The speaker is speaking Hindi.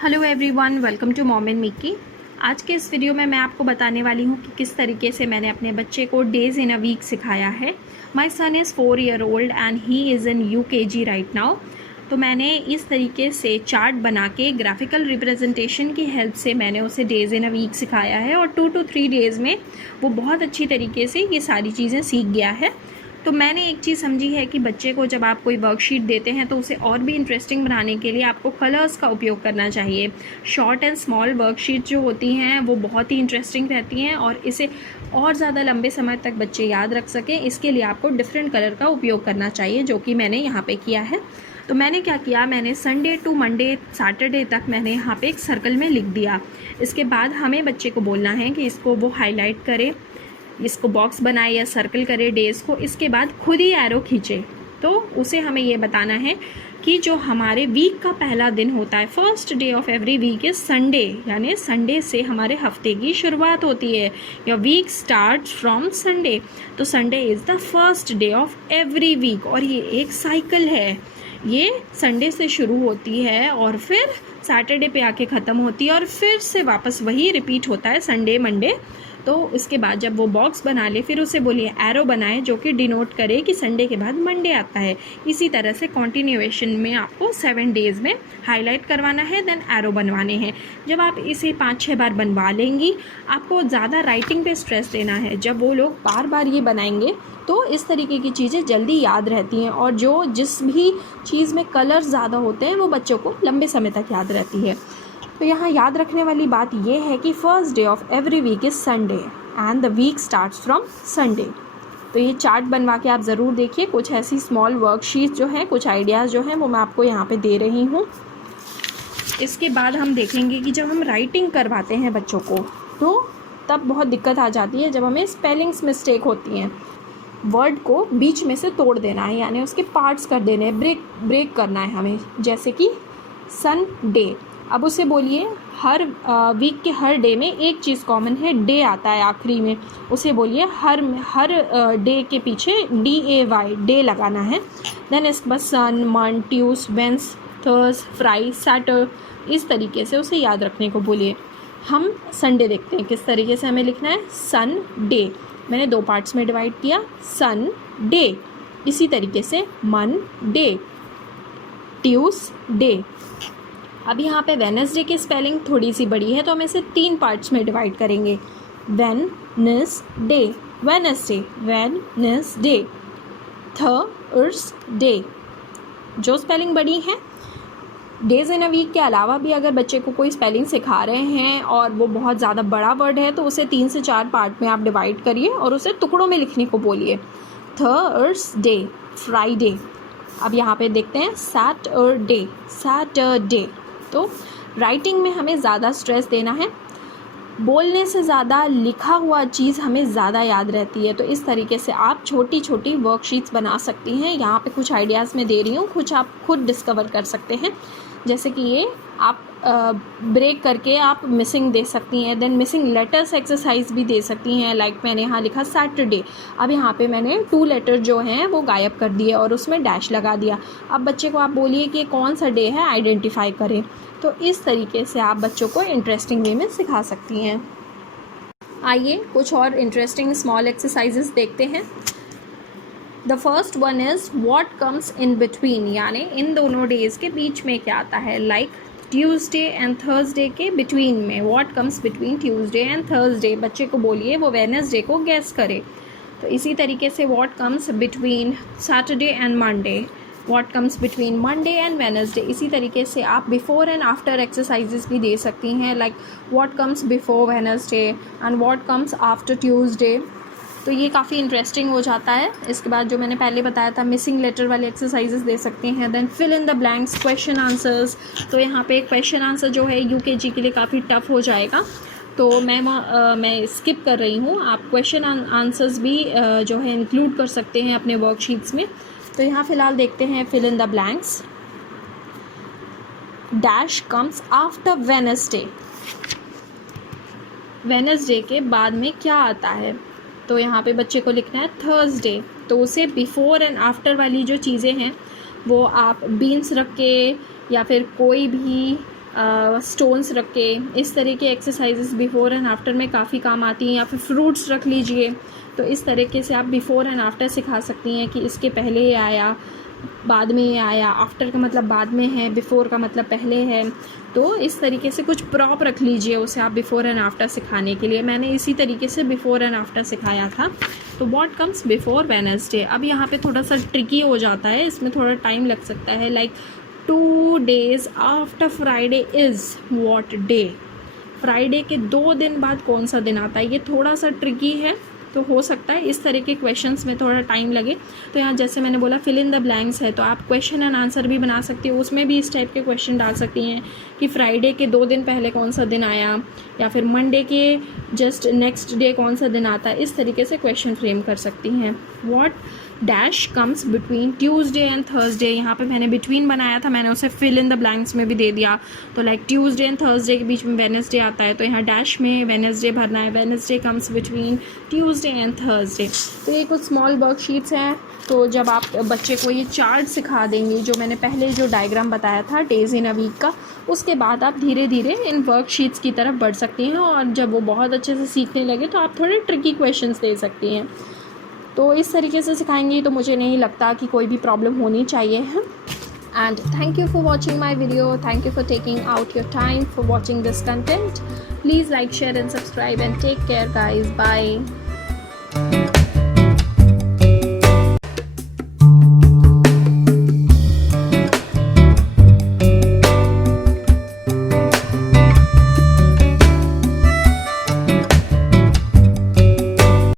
Hello everyone, welcome to mom and Mickey. आज के इस वीडियो में मैं आपको बताने वाली हूँ कि किस तरीके से मैंने अपने बच्चे को डेज इन अ वीक सिखाया है। My son is 4 year old and he is in UKG right now. तो मैंने इस तरीके से चार्ट बना के ग्राफिकल रिप्रेजेंटेशन की हेल्प से मैंने उसे डेज़ इन अ वीक सिखाया है और 2 to 3 डेज़ में वो बहुत अच्छी तरीके से ये सारी चीज़ें सीख गया है। तो मैंने एक चीज़ समझी है कि बच्चे को जब आप कोई वर्कशीट देते हैं तो उसे और भी इंटरेस्टिंग बनाने के लिए आपको कलर्स का उपयोग करना चाहिए। शॉर्ट एंड स्मॉल वर्कशीट जो होती हैं वो बहुत ही इंटरेस्टिंग रहती हैं और इसे और ज़्यादा लंबे समय तक बच्चे याद रख सकें, इसके लिए आपको डिफरेंट कलर का उपयोग करना चाहिए, जो कि मैंने यहाँ पे किया है। तो मैंने क्या किया, मैंने संडे टू मंडे सैटरडे तक मैंने यहाँ पे एक सर्कल में लिख दिया। इसके बाद हमें बच्चे को बोलना है कि इसको वो हाईलाइट करे, इसको बॉक्स बनाए या सर्कल करे डेज़ को। इसके बाद खुद ही एरो खींचे। तो उसे हमें ये बताना है कि जो हमारे वीक का पहला दिन होता है, first day of every week is Sunday, यानी संडे से हमारे हफ्ते की शुरुआत होती है। Your week start from Sunday. तो Sunday is the first day of every week और ये एक साइकिल है। ये संडे से शुरू होती है और फिर सैटरडे पे आके ख़त्म होती है और फिर से वापस वही रिपीट होता है संडे मंडे। तो इसके बाद जब वो बॉक्स बना ले फिर उसे बोलिए एरो बनाए, जो कि डिनोट करे कि संडे के बाद मंडे आता है। इसी तरह से कॉन्टिन्यूएशन में आपको 7 डेज़ में हाईलाइट करवाना है, देन एरो बनवाने हैं। जब आप इसे 5-6 बार बनवा लेंगी, आपको ज़्यादा राइटिंग पे स्ट्रेस देना है। जब वो लोग बार बार ये बनाएंगे तो इस तरीके की चीज़ें जल्दी याद रहती हैं और जिस भी चीज़ में कलर ज़्यादा होते हैं वो बच्चों को लंबे समय तक याद रहती है। तो यहाँ याद रखने वाली बात यह है कि first day of every week is Sunday and the week starts from Sunday. तो ये चार्ट बनवा के आप ज़रूर देखिए। कुछ ऐसी स्मॉल वर्कशीट जो हैं, कुछ आइडियाज़ जो हैं वो मैं आपको यहाँ पे दे रही हूँ। इसके बाद हम देखेंगे कि जब हम राइटिंग करवाते हैं बच्चों को तो तब बहुत दिक्कत आ जाती है, जब हमें स्पेलिंग्स मिस्टेक होती हैं। वर्ड को बीच में से तोड़ देना है, यानी उसके पार्ट्स कर देने हैं, ब्रेक करना है हमें। जैसे कि संडे, अब उसे बोलिए हर वीक के हर डे में एक चीज़ कॉमन है, डे आता है आखिरी में। उसे बोलिए हर डे के पीछे DAY डे लगाना है। देन इसके बाद सन, मंथ, ट्यूस, वेंस, थर्स, फ्राई, सैटर, इस तरीके से उसे याद रखने को बोलिए। हम संडे देखते हैं किस तरीके से हमें लिखना है। सन डे मैंने 2 पार्ट्स में डिवाइड किया, सन डे। इसी तरीके से मन डे, ट्यूस डे। अब यहाँ पे वेनसडे की स्पेलिंग थोड़ी सी बड़ी है तो हम इसे 3 पार्ट्स में डिवाइड करेंगे। Wednesday, Wednesday, Wednesday, Thursday. जो स्पेलिंग बड़ी है, डेज इन अ वीक के अलावा भी अगर बच्चे को कोई स्पेलिंग सिखा रहे हैं और वो बहुत ज़्यादा बड़ा वर्ड है तो उसे 3 से 4 पार्ट में आप डिवाइड करिए और उसे टुकड़ों में लिखने को बोलिए। Thursday, Friday. अब यहाँ पे देखते हैं सैटरडे, सैटरडे। तो राइटिंग में हमें ज़्यादा स्ट्रेस देना है, बोलने से ज़्यादा लिखा हुआ चीज़ हमें ज़्यादा याद रहती है। तो इस तरीके से आप छोटी छोटी वर्कशीट्स बना सकती हैं। यहाँ पे कुछ आइडियाज़ मैं दे रही हूँ, कुछ आप खुद डिस्कवर कर सकते हैं। जैसे कि ये आप ब्रेक करके आप मिसिंग दे सकती हैं, देन मिसिंग लेटर्स एक्सरसाइज भी दे सकती हैं। लाइक मैंने यहाँ लिखा सैटरडे, अब यहाँ पे मैंने 2 लेटर जो हैं वो गायब कर दिए और उसमें डैश लगा दिया। अब बच्चे को आप बोलिए कि कौन सा डे है, आइडेंटिफाई करें। तो इस तरीके से आप बच्चों को इंटरेस्टिंग वे में सिखा सकती हैं। आइए कुछ और इंटरेस्टिंग स्मॉल एक्सरसाइजेस देखते हैं। The first one is what comes in between, यानी इन दोनों डेज़ के बीच में क्या आता है। लाइक ट्यूसडे एंड थर्सडे के बिटवीन में, what comes between Tuesday and Thursday. बच्चे को बोलिए वो वेडनेसडे को गेस करे। तो इसी तरीके से what comes between Saturday and Monday, what comes between Monday and Wednesday. इसी तरीके से आप बिफोर एंड आफ्टर एक्सरसाइजेस भी दे सकती हैं। Like what comes before Wednesday and what comes after Tuesday. तो ये काफ़ी इंटरेस्टिंग हो जाता है। इसके बाद जो मैंने पहले बताया था, मिसिंग लेटर वाले एक्सरसाइजेस दे सकते हैं। Then fill in the blanks, question answers. तो यहाँ पे क्वेश्चन आंसर जो है UKG के लिए काफ़ी टफ हो जाएगा, तो मैं स्किप कर रही हूँ। आप क्वेश्चन आंसर्स भी जो है इंक्लूड कर सकते हैं अपने वर्कशीट्स में। तो यहाँ फ़िलहाल देखते हैं fill in the blanks. Dash comes after Wednesday, Wednesday के बाद में क्या आता है। तो यहाँ पे बच्चे को लिखना है थर्सडे। तो उसे बिफोर एंड आफ्टर वाली जो चीज़ें हैं वो आप बीन्स रख के या फिर कोई भी स्टोन्स रख के, इस तरह के एक्सरसाइजेस बिफ़ोर एंड आफ्टर में काफ़ी काम आती हैं। या फिर फ्रूट्स रख लीजिए, तो इस तरीके से आप बिफ़ोर एंड आफ्टर सिखा सकती हैं कि इसके पहले ये आया, बाद में ये आया। आफ्टर का मतलब बाद में है, बिफ़ोर का मतलब पहले है। तो इस तरीके से कुछ प्रॉप रख लीजिए उसे आप बिफ़ोर एंड आफ्टर सिखाने के लिए। मैंने इसी तरीके से बिफ़ोर एंड आफ्टर सिखाया था। तो व्हाट कम्स बिफ़ोर वेडनेसडे। अब यहाँ पे थोड़ा सा ट्रिकी हो जाता है, इसमें थोड़ा टाइम लग सकता है। Like 2 days after Friday is what day. Friday के 2 दिन बाद कौन सा दिन आता है, ये थोड़ा सा ट्रिकी है। तो हो सकता है इस तरह के क्वेश्चंस में थोड़ा टाइम लगे। तो यहाँ जैसे मैंने बोला फिल इन द ब्लैंक्स है, तो आप क्वेश्चन एंड आंसर भी बना सकती हो, उसमें भी इस टाइप के क्वेश्चन डाल सकती हैं कि फ्राइडे के 2 दिन पहले कौन सा दिन आया, या फिर मंडे के जस्ट नेक्स्ट डे कौन सा दिन आता है। इस तरीके से क्वेश्चन फ्रेम कर सकती हैं। What dash comes between Tuesday and Thursday. यहाँ पे मैंने बिटवीन बनाया था, मैंने उसे फिल इन द ब्लैंक्स में भी दे दिया। तो लाइक ट्यूसडे एंड थर्सडे के बीच में वेडनेसडे आता है, तो यहाँ डैश में वेडनेसडे भरना है। Wednesday comes between Tuesday and Thursday. तो ये कुछ स्मॉल वर्कशीट्स हैं। तो जब आप बच्चे को ये चार्ट सिखा देंगे, जो मैंने पहले जो डायग्राम बताया था डेज इन अ वीक का, उसके बाद आप धीरे धीरे इन वर्कशीट्स की तरफ बढ़ सकती हैं। और जब वो बहुत अच्छे से सीखने लगे तो आप थोड़े ट्रिकी क्वेश्चंस दे सकती हैं। तो इस तरीके से सिखाएंगी तो मुझे नहीं लगता कि कोई भी प्रॉब्लम होनी चाहिए है। And thank you for watching my video, thank you for taking out your time for watching this content. Please like, share and subscribe and take care guys. Bye.